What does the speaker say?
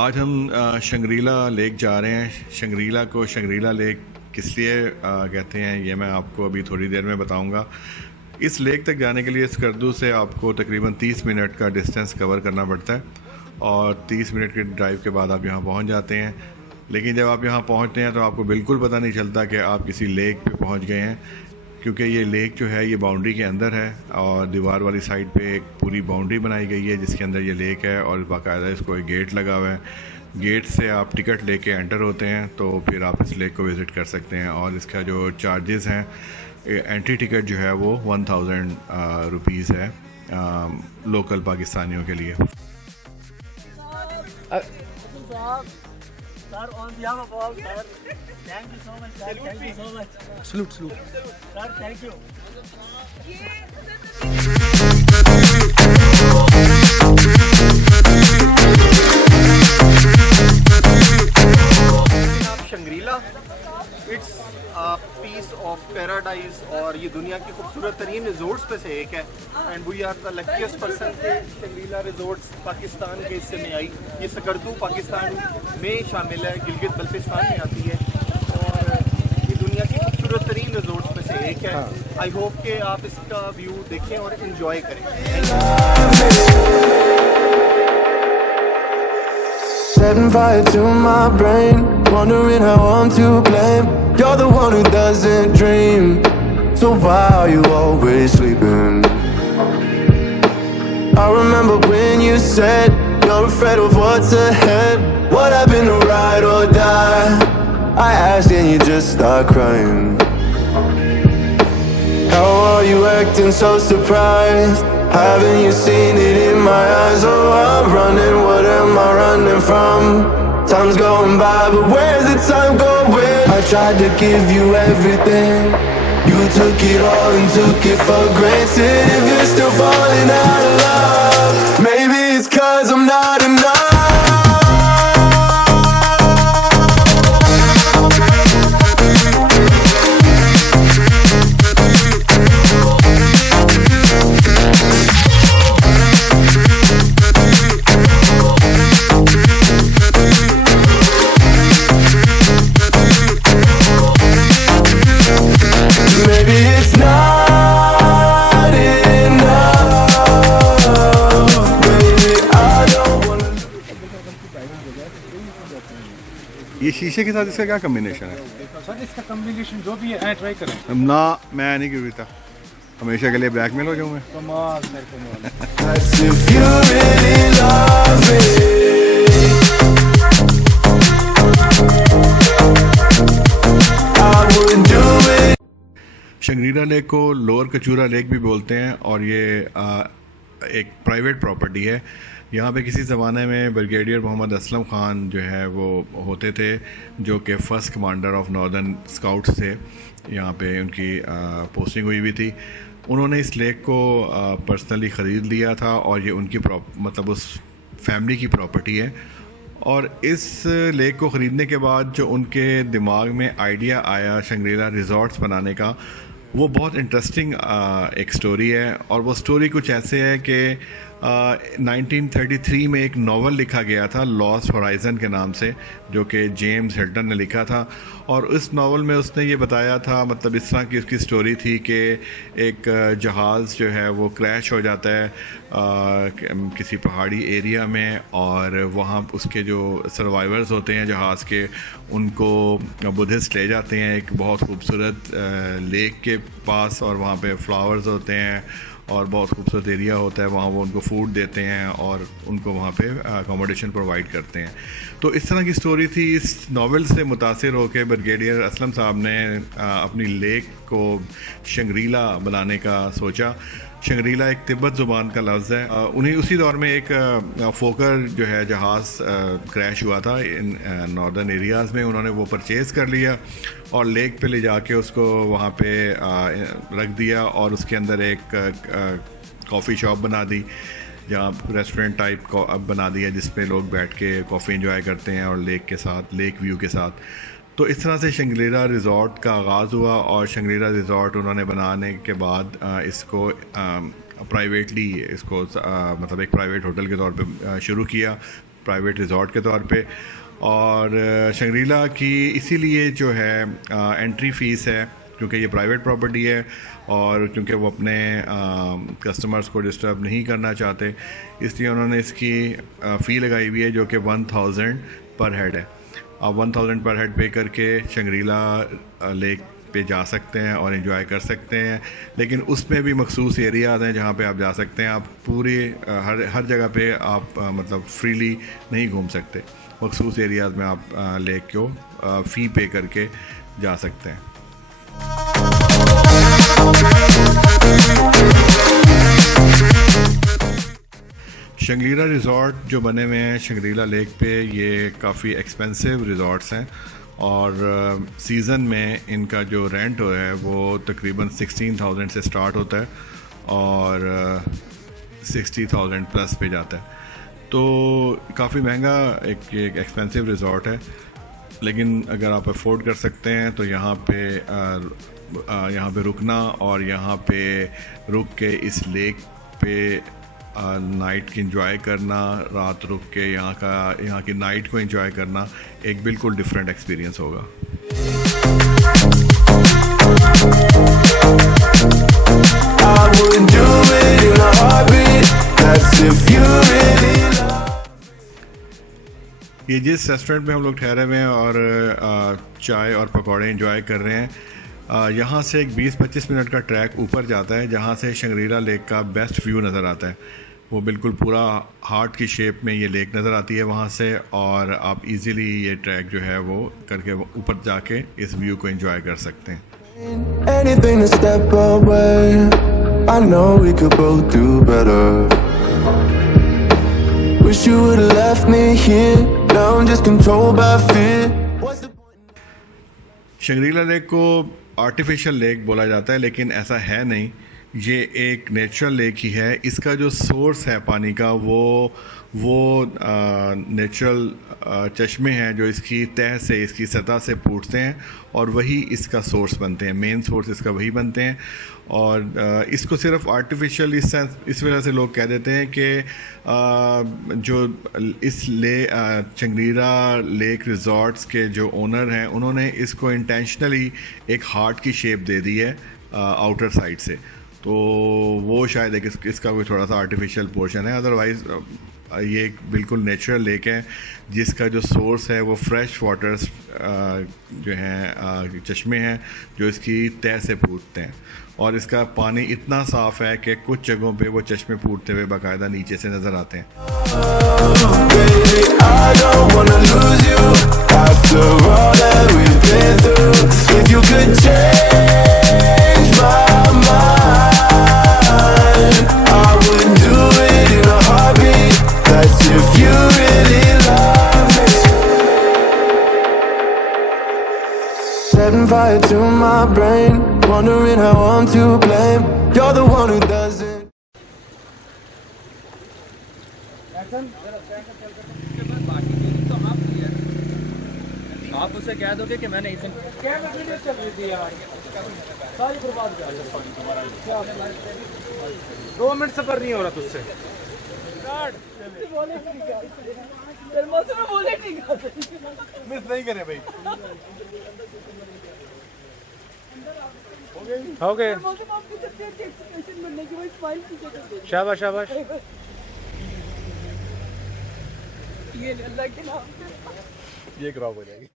आज हम Shangrila lake जा रहे हैं। शंग्रीला को शंग्रीला लेक किस लिए कहते हैं ये मैं आपको अभी थोड़ी देर में बताऊंगा। इस लेक तक जाने के लिए स्कर्दू से आपको तकरीबन 30 मिनट का डिस्टेंस कवर करना पड़ता है और 30 मिनट के ड्राइव के बाद आप यहाँ पहुँच जाते हैं। लेकिन जब आप यहाँ पहुँचते हैं तो आपको बिल्कुल पता नहीं चलता कि आप किसी लेक पे पहुँच गए हैं, क्योंकि ये लेक जो है ये बाउंड्री के अंदर है और दीवार वाली साइड पे एक पूरी बाउंड्री बनाई गई है जिसके अंदर ये लेक है और बाकायदा इसको एक गेट लगा हुआ है। गेट से आप टिकट लेके एंटर होते हैं तो फिर आप इस लेक को विज़िट कर सकते हैं और इसका जो चार्जेस हैं, एंट्री टिकट जो है वो 1000 रुपीज़ है लोकल पाकिस्तानियों के लिए। Sir, on behalf of all, sir, thank you so much, sir. Thank you so much. Salute, salute. Sir, thank you. Shangri-La it's piece of paradise और ये दुनिया की खूबसूरत तरीन रिजोर्ट्स में से एक है and we are the luckiest person के शंग्रीला रिजोर्ट्स पाकिस्तान के हिस्से में आई। ये स्कर्दू पाकिस्तान में शामिल है, गिलगित बल्तिस्तान में आती है और ये दुनिया की खूबसूरत तरीन रिजोर्ट्स में से एक है। आई होप कि आप इसका व्यू देखें और इन्जॉय करें। Setting fire to my brain, wondering how I'm to blame. You're the one who doesn't dream, so why are you always sleeping? I remember when you said you're afraid of what's ahead. What happened to ride or die? I asked and you just start crying. How are you acting so surprised? Haven't you seen it in my eyes? Oh, I'm running, what am I running from? Time's going by, but where's the time going? I tried to give you everything, you took it all and took it for granted. If you're still falling out of love, maybe it's 'cause I'm not enough. ये शीशे के साथ इसका क्या combination है? Sir इसका combination जो भी है ट्राई करें। ना मैं नहीं क्यों पीता, हमेशा के लिए ब्लैकमेल हो जाऊँ मैं। कमाल सर कमाल। That's if you really love me. I would do it. Shangrila lake को लोअर कचूरा लेक भी बोलते हैं और ये एक प्राइवेट प्रॉपर्टी है। यहाँ पे किसी ज़माने में ब्रिगेडियर मोहम्मद असलम ख़ान जो है वो होते थे, जो कि first commander of northern scouts थे। यहाँ पे उनकी पोस्टिंग हुई भी थी। उन्होंने इस लेक को पर्सनली ख़रीद लिया था और ये उनकी मतलब उस फैमिली की प्रॉपर्टी है। और इस लेक को ख़रीदने के बाद जो उनके दिमाग में आइडिया आया शंग्रीला रिज़ॉर्ट्स बनाने का, वो बहुत इंटरेस्टिंग एक स्टोरी है। और वो स्टोरी कुछ ऐसे है कि 1933 में एक नावल लिखा गया था लॉस्ट होराइज़न के नाम से, जो कि जेम्स हिल्टन ने लिखा था। और उस नावल में उसने ये बताया था, मतलब इस तरह की उसकी स्टोरी थी कि एक जहाज़ जो है वो क्रैश हो जाता है किसी पहाड़ी एरिया में और वहाँ उसके जो सर्वाइवर्स होते हैं जहाज़ के, उनको बुद्धिस्ट ले जाते हैं एक बहुत खूबसूरत लेक के पास और वहाँ पे फ्लावर्स होते हैं और बहुत खूबसूरत एरिया होता है। वहाँ वो उनको फूड देते हैं और उनको वहाँ पे अकोमोडेशन प्रोवाइड करते हैं। तो इस तरह की स्टोरी थी। इस नावल से मुतासिर होकर ब्रिगेडियर असलम साहब ने अपनी लेक को शंग्रीला बनाने का सोचा। शंग्रीला एक तिब्बत ज़ुबान का लफ्ज़ है। उन्हीं उसी दौर में एक फोकर जो है जहाज़ क्रैश हुआ था इन नॉर्दर्न एरियाज़ में, उन्होंने वो परचेज़ कर लिया और लेक पे ले जाके उसको वहाँ पे रख दिया और उसके अंदर एक कॉफ़ी शॉप बना दी, जहाँ रेस्टोरेंट टाइप बना दिया जिसमें लोग बैठ के कॉफ़ी एंजॉय करते हैं और लेक के साथ, लेक व्यू के साथ। तो इस तरह से शंग्रीला रिज़ॉर्ट का आगाज़ हुआ और शंग्रीला रिज़ॉर्ट उन्होंने बनाने के बाद इसको प्राइवेटली इसको मतलब एक प्राइवेट होटल के तौर पे शुरू किया। प्राइवेट रिज़ॉर्ट के तौर पे। और शंग्रीला की इसीलिए जो है एंट्री फ़ीस है, क्योंकि ये प्राइवेट प्रॉपर्टी है और क्योंकि वो अपने कस्टमर्स को डिस्टर्ब नहीं करना चाहते, इसलिए उन्होंने इसकी फ़ी लगाई हुई है जो कि 1000 पर हेड है। आप 1000 पर हेड पे करके शंग्रीला लेक पे जा सकते हैं और एंजॉय कर सकते हैं। लेकिन उसमें भी मखसूस एरियाज़ हैं जहाँ पे आप जा सकते हैं। आप पूरे हर जगह पे आप मतलब फ्रीली नहीं घूम सकते। मखसूस एरियाज़ में आप लेक को फ़ी पे करके जा सकते हैं। शंग्रीला रिज़ॉर्ट जो बने हुए हैं शंग्रीला लेक पे, ये काफ़ी एक्सपेंसिव रिज़ॉर्ट्स हैं और सीज़न में इनका जो रेंट है वो तकरीबन 16,000 से स्टार्ट होता है और 60,000 प्लस पे जाता है। तो काफ़ी महंगा एक एक्सपेंसिव रिज़ॉर्ट है, लेकिन अगर आप अफोर्ड कर सकते हैं तो यहाँ पे रुकना और यहाँ पे रुक के इस लेक पे नाइट की एंजॉय करना, रात रुक के यहाँ की नाइट को एंजॉय करना एक बिल्कुल डिफरेंट एक्सपीरियंस होगा। I would do it in a heartbeat. That's if you really love. ये जिस रेस्टोरेंट में हम लोग ठहरे हुए हैं और चाय और पकौड़े एंजॉय कर रहे हैं, यहाँ से एक 20-25 मिनट का ट्रैक ऊपर जाता है जहाँ से शंग्रीला लेक का बेस्ट व्यू नज़र आता है। वो बिल्कुल पूरा हार्ट की शेप में ये लेक नज़र आती है वहाँ से, और आप इजीली ये ट्रैक जो है वो करके ऊपर जाके इस व्यू को एंजॉय कर सकते हैं। Anything to step away. I know we could both do better. Wish you would've left me here. Now I'm just controlled by fear. What's the point? Shangrila lake को आर्टिफिशियल लेक बोला जाता है, लेकिन ऐसा है नहीं। ये एक नेचुरल लेक ही है। इसका जो सोर्स है पानी का वो नेचुरल चश्मे हैं जो इसकी तह से, इसकी सतह से फूटते हैं और वही इसका सोर्स बनते हैं। मेन सोर्स इसका वही बनते हैं और इसको सिर्फ आर्टिफिशियल इस वजह से लोग कह देते हैं कि जो इस शंग्रीला लेक रिज़ॉर्ट्स के जो ओनर हैं उन्होंने इसको इंटेंशनली एक हार्ट की शेप दे दी है आउटर साइड से, तो वो शायद एक इसका कोई थोड़ा सा आर्टिफिशियल पोर्शन है। अदरवाइज़ ये एक बिल्कुल नेचुरल लेक है जिसका जो सोर्स है वो फ्रेश वाटर्स जो हैं चश्मे हैं जो इसकी तह से फूटते हैं, और इसका पानी इतना साफ़ है कि कुछ जगहों पे वो चश्मे फूटते हुए बाकायदा नीचे से नज़र आते हैं। Baby, I don't wanna lose you. After all that we've been through, if you could change my mind, I would do it in a heartbeat. That's if you really love me. Setting fire to my brain, wondering how I'm to blame. You're the one who doesn't. आप उसे कह दोगे कि मैंने इतने सारी बर्बाद कर 2 मिनट सफर नहीं हो रहा तुझसे। मिस नहीं करे भाई। हो गए। शाबाश शाबाश। ये अल्लाह के नाम ये क्रॉप हो जाएगी।